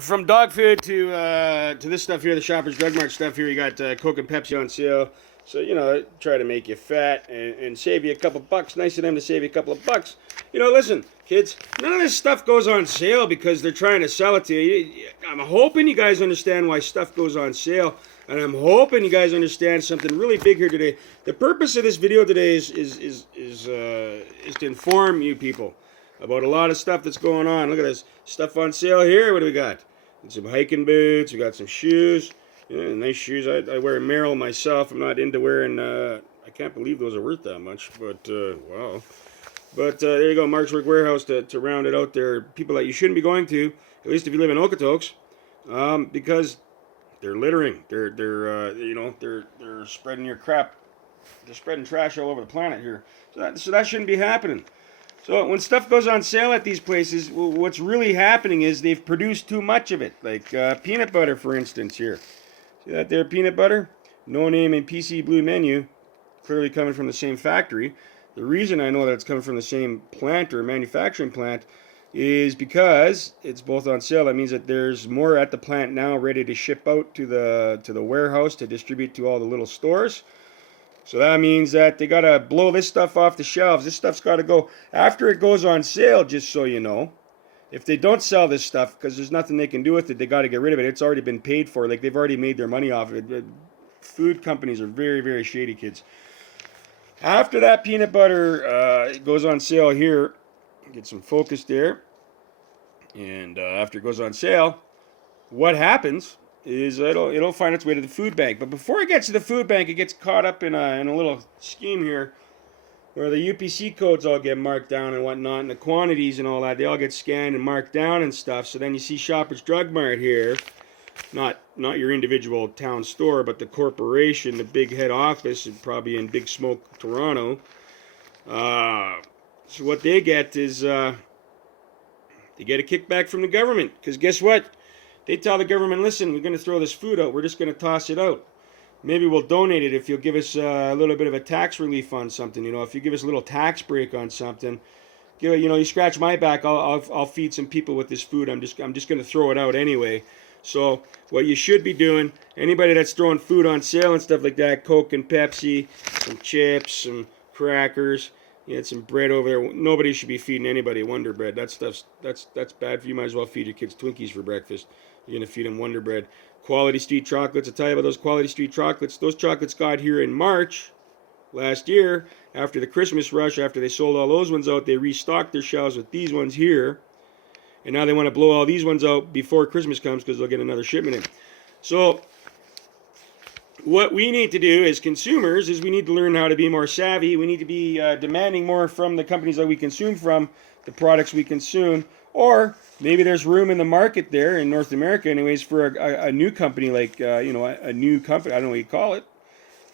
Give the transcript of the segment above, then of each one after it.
From dog food to this stuff here, the Shoppers Drug Mart stuff here, you got Coke and Pepsi on sale. So, try to make you fat and save you a couple bucks. Nice of them to save you a couple of bucks. Listen, kids, none of this stuff goes on sale because they're trying to sell it to you. I'm hoping you guys understand why stuff goes on sale. And I'm hoping you guys understand something really big here today. The purpose of this video today is to inform you people about a lot of stuff that's going on. Look at this stuff on sale here. What do we got? Some hiking boots. We got some shoes. Yeah, nice shoes. I wear Merrell myself. I'm not into wearing. I can't believe those are worth that much. But wow. But there you go, Mark's Work Warehouse to round it out there. People that you shouldn't be going to, at least if you live in Okotoks, because they're littering. They're spreading your crap. They're spreading trash all over the planet here. So that shouldn't be happening. So when stuff goes on sale at these places, well, what's really happening is they've produced too much of it. Like peanut butter, for instance, here. See that there, peanut butter? No name and PC Blue menu. Clearly coming from the same factory. The reason I know that it's coming from the same plant or manufacturing plant is because it's both on sale. That means that there's more at the plant now ready to ship out to the warehouse to distribute to all the little stores. So that means that they got to blow this stuff off the shelves. This stuff's got to go after it goes on sale, just so you know. If they don't sell this stuff, because there's nothing they can do with it, they got to get rid of it. It's already been paid for. Like, they've already made their money off of it. Food companies are very, very shady, kids. After that peanut butter it goes on sale here, get some focus there. And after it goes on sale, what happens is it'll find its way to the food bank. But before it gets to the food bank, it gets caught up in a little scheme here where the UPC codes all get marked down and whatnot, and the quantities and all that, they all get scanned and marked down and stuff. So then you see Shoppers Drug Mart here, not your individual town store, but the corporation, the big head office, probably in Big Smoke, Toronto. So what they get is they get a kickback from the government, because guess what? They tell the government, listen, we're going to throw this food out. We're just going to toss it out. Maybe we'll donate it if you'll give us a little bit of a tax relief on something. If you give us a little tax break on something, you scratch my back, I'll feed some people with this food. I'm just going to throw it out anyway. So what you should be doing, anybody that's throwing food on sale and stuff like that, Coke and Pepsi, some chips, some crackers, you had some bread over there. Nobody should be feeding anybody Wonder Bread. That's bad for you. Might as well feed your kids Twinkies for breakfast. You're going to feed them Wonder Bread. Quality Street chocolates. I'll tell you about those Quality Street chocolates. Those chocolates got here in March last year. After the Christmas rush, after they sold all those ones out, they restocked their shelves with these ones here. And now they want to blow all these ones out before Christmas comes because they'll get another shipment in. So what we need to do as consumers is we need to learn how to be more savvy. We need to be demanding more from the companies that we consume from, the products we consume. Or maybe there's room in the market there, in North America anyways, for a new company like, a new company, I don't know what you call it.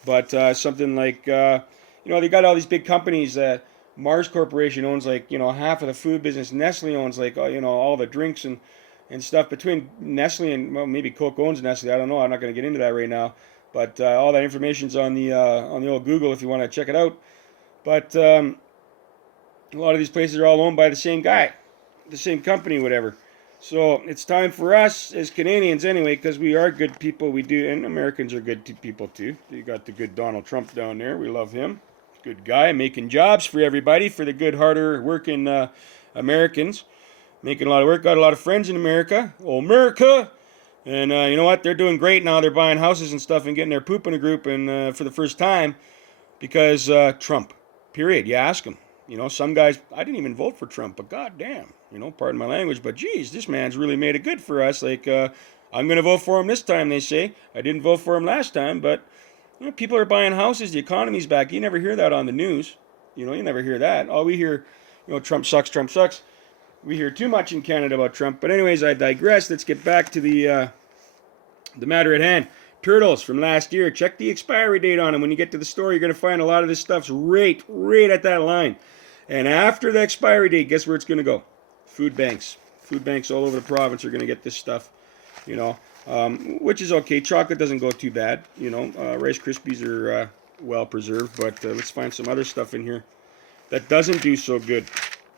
But something like, they got all these big companies. Mars Corporation owns half of the food business. Nestle owns all the drinks and stuff. Between Nestle and, well, maybe Coke owns Nestle. I don't know. I'm not going to get into that right now. But all that information's on the old Google if you want to check it out. But a lot of these places are all owned by the same guy, the same company, whatever. So it's time for us as Canadians anyway, because we are good people. We do, and Americans are good people too. You got the good Donald Trump down there. We love him. Good guy, making jobs for everybody, for the good, harder working Americans. Making a lot of work. Got a lot of friends in America. Oh, America! And you know what? They're doing great now. They're buying houses and stuff and getting their poop in a group and for the first time because Trump. Period. You ask them. Some guys, I didn't even vote for Trump, but goddamn, pardon my language, but geez, this man's really made it good for us. Like, I'm going to vote for him this time, they say. I didn't vote for him last time, but people are buying houses. The economy's back. You never hear that on the news. You never hear that. All we hear, Trump sucks, Trump sucks. We hear too much in Canada about Trump. But anyways, I digress. Let's get back to the matter at hand. Turtles from last year. Check the expiry date on them. When you get to the store, you're going to find a lot of this stuff's right at that line. And after the expiry date, guess where it's going to go? Food banks. Food banks all over the province are going to get this stuff, which is okay. Chocolate doesn't go too bad. Rice Krispies are well preserved, but let's find some other stuff in here that doesn't do so good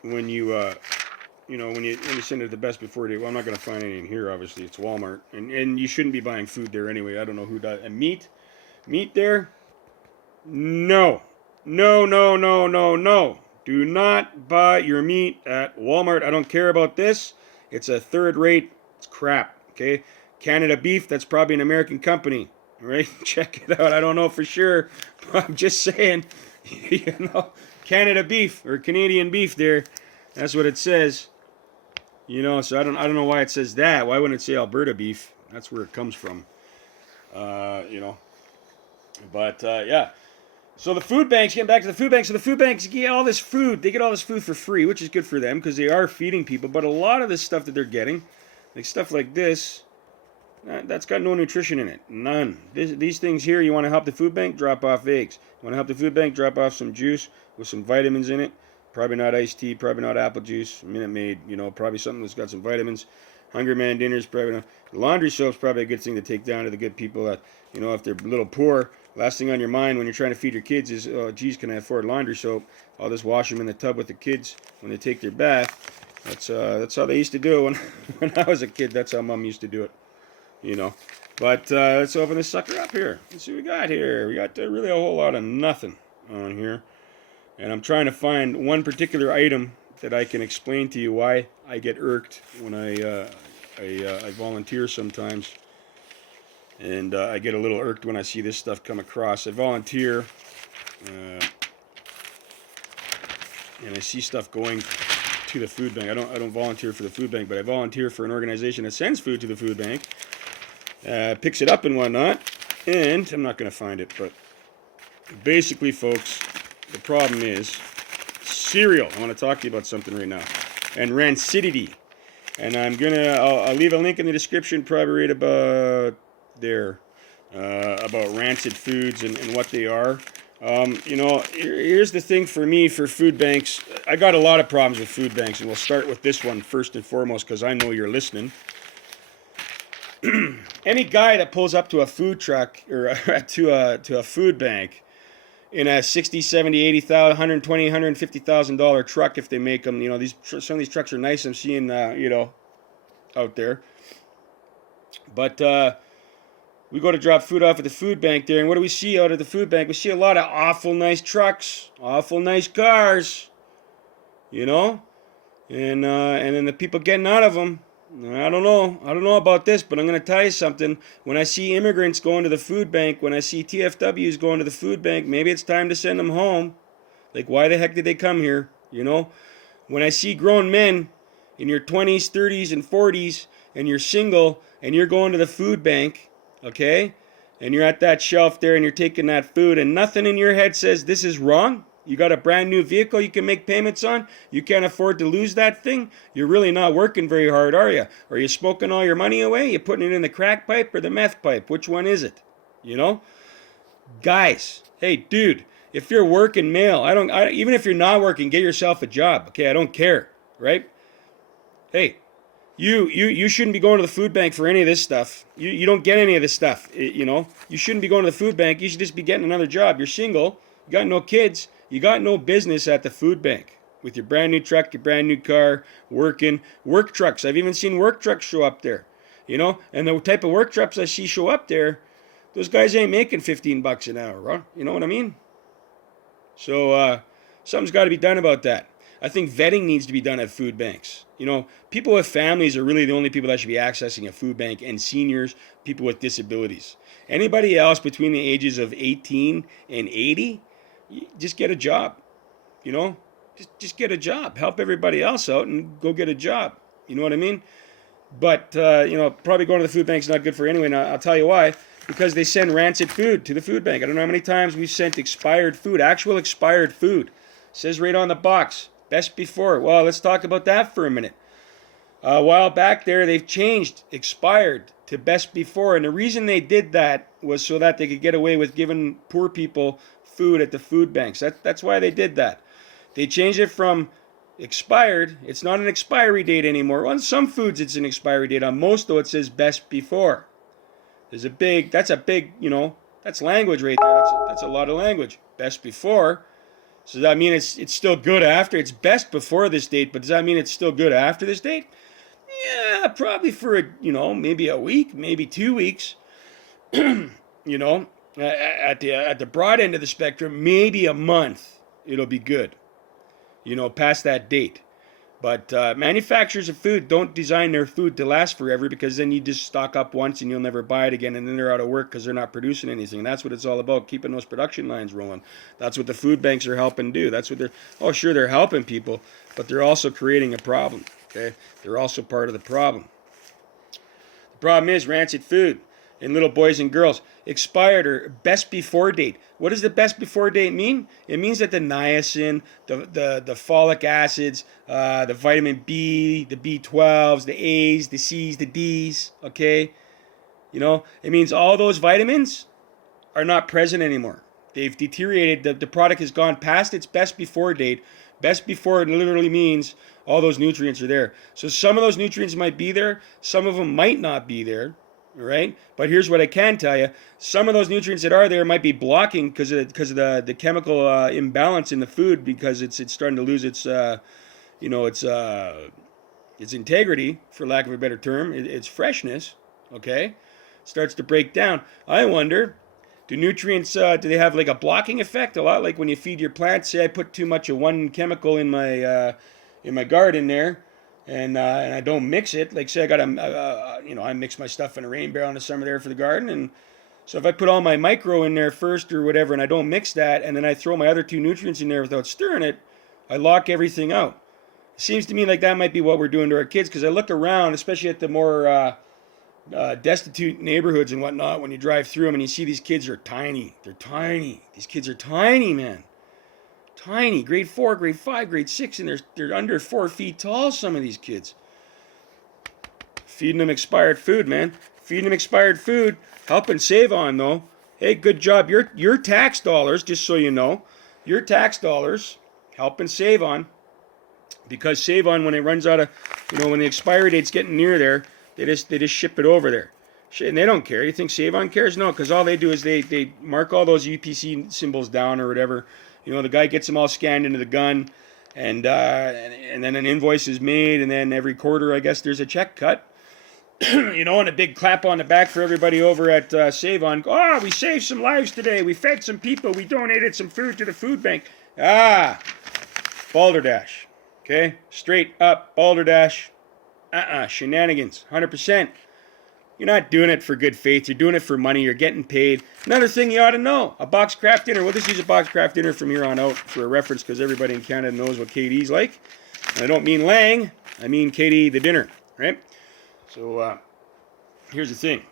when you when you send it to best before date, well, I'm not going to find any in here, obviously. It's Walmart. And you shouldn't be buying food there anyway. I don't know who does. And meat there? No. No, no, no, no, no. Do not buy your meat at Walmart. I don't care about this. It's a third rate. It's crap. Okay? Canada Beef, that's probably an American company. All right? Check it out. I don't know for sure. But I'm just saying, Canada Beef or Canadian Beef there. That's what it says. So I don't know why it says that. Why wouldn't it say Alberta Beef? That's where it comes from. But yeah. So the food banks, getting back to the food banks, so the food banks get all this food. They get all this food for free, which is good for them because they are feeding people. But a lot of this stuff that they're getting, like stuff like this, that's got no nutrition in it. None. These things here, you want to help the food bank, drop off eggs. You want to help the food bank, drop off some juice with some vitamins in it. Probably not iced tea, probably not apple juice, Minute Maid, probably something that's got some vitamins. Hungry Man dinners, probably not. Laundry soap's probably a good thing to take down to the good people that, if they're a little poor, last thing on your mind when you're trying to feed your kids is, oh, geez, can I afford laundry soap? I'll just wash them in the tub with the kids when they take their bath. That's how they used to do it when I was a kid. That's how Mom used to do it, But let's open this sucker up here. Let's see what we got here. We got really a whole lot of nothing on here. And I'm trying to find one particular item that I can explain to you why I get irked when I volunteer sometimes. And I get a little irked when I see this stuff come across. I volunteer, and I see stuff going to the food bank. I don't volunteer for the food bank, but I volunteer for an organization that sends food to the food bank, picks it up and whatnot. And I'm not going to find it, but basically, folks, the problem is cereal. I want to talk to you about something right now. And rancidity. And I'll leave a link in the description, probably right about there, about rancid foods and what they are. Here's the thing for me for food banks. I got a lot of problems with food banks, and we'll start with this one first and foremost because I know you're listening. Any guy that pulls up to a food truck or to a food bank in a $60,000, $70,000, $80,000, $120,000, $150,000 truck, if they make them, some of these trucks are nice. I'm seeing, out there. But we go to drop food off at the food bank there, and what do we see out at the food bank? We see a lot of awful nice trucks, awful nice cars, and then the people getting out of them. I don't know about this, but I'm going to tell you something. When I see immigrants going to the food bank, when I see TFWs going to the food bank, maybe it's time to send them home. Like, why the heck did they come here? When I see grown men in your 20s, 30s, and 40s, and you're single, and you're going to the food bank, okay, and you're at that shelf there, and you're taking that food, and nothing in your head says this is wrong. You got a brand new vehicle you can make payments on. You can't afford to lose that thing. You're really not working very hard, are you? Are you smoking all your money away? You putting it in the crack pipe or the meth pipe? Which one is it? Guys, hey, dude, if you're working male, even if you're not working, get yourself a job. Okay, I don't care, right? Hey, you shouldn't be going to the food bank for any of this stuff. You don't get any of this stuff. You shouldn't be going to the food bank. You should just be getting another job. You're single. You got no kids. You got no business at the food bank with your brand new truck, your brand new car, working. Work trucks. I've even seen work trucks show up there. And the type of work trucks I see show up there, those guys ain't making $15 an hour, huh? You know what I mean? So something's got to be done about that. I think vetting needs to be done at food banks. People with families are really the only people that should be accessing a food bank, and seniors, people with disabilities. Anybody else between the ages of 18 and 80, just get a job. Just get a job. Help everybody else out and go get a job. You know what I mean? But, probably going to the food bank is not good for anyway. Now, I'll tell you why. Because they send rancid food to the food bank. I don't know how many times we've sent expired food, actual expired food. It says right on the box, best before. Well, let's talk about that for a minute. A while back there, they've changed expired to best before. And the reason they did that was so that they could get away with giving poor people food at the food banks. That's why they did that. They changed it from expired. It's not an expiry date anymore. On some foods, it's an expiry date. On most, though, it says best before. That's language right there. That's a lot of language. Best before. So does that mean it's still good after? It's best before this date, but does that mean it's still good after this date? Yeah, probably for maybe a week, maybe 2 weeks. You know, at the broad end of the spectrum, maybe a month it'll be good. Past that date. But manufacturers of food don't design their food to last forever, because then you just stock up once and you'll never buy it again, and then they're out of work because they're not producing anything. And that's what it's all about, keeping those production lines rolling. That's what the food banks are helping do. That's what they're helping people, but they're also creating a problem. Okay, they're also part of the problem. The problem is rancid food in little boys and girls. Expired or best before date. What does the best before date mean? It means that the niacin, the folic acids, the vitamin B, the B12s, the A's, the C's, the D's, okay? It means all those vitamins are not present anymore. They've deteriorated. The product has gone past its best before date. Best before literally means all those nutrients are there. So some of those nutrients might be there, some of them might not be there. Right? But here's what I can tell you. Some of those nutrients that are there might be blocking because of the chemical imbalance in the food, because it's starting to lose its integrity, for lack of a better term, its freshness, okay? Starts to break down. I wonder, do nutrients, do they have like a blocking effect? A lot like when you feed your plants. Say I put too much of one chemical in my garden there, and I don't mix it. Like say I got I mix my stuff in a rain barrel in the summer there for the garden, and so if I put all my micro in there first or whatever, and I don't mix that, and then I throw my other two nutrients in there without stirring it, I lock everything out. It seems to me like that might be what we're doing to our kids, because I look around, especially at the more destitute neighborhoods and whatnot, when you drive through them and you see these kids are tiny. They're tiny. These kids are tiny, man. Tiny, grade 4, grade 5, grade 6, and they're under 4 feet tall, some of these kids. Feeding them expired food, man. Feeding them expired food. Helping save on, though. Hey, good job. Your tax dollars, just so you know, your tax dollars helping save on. Because save on, when it runs out of, when the expiry date's getting near there, they just ship it over there. And they don't care. You think Save On cares? No, because all they do is they mark all those UPC symbols down or whatever. The guy gets them all scanned into the gun, and then an invoice is made, and then every quarter, I guess, there's a check cut. And a big clap on the back for everybody over at Save On. Oh, we saved some lives today. We fed some people. We donated some food to the food bank. Balderdash. Okay? Straight up balderdash. Shenanigans. 100%. You're not doing it for good faith. You're doing it for money. You're getting paid. Another thing you ought to know, a box craft dinner. We'll just use a box craft dinner from here on out for a reference, because everybody in Canada knows what KD's like. And I don't mean Lang. I mean KD the dinner, right? So here's the thing.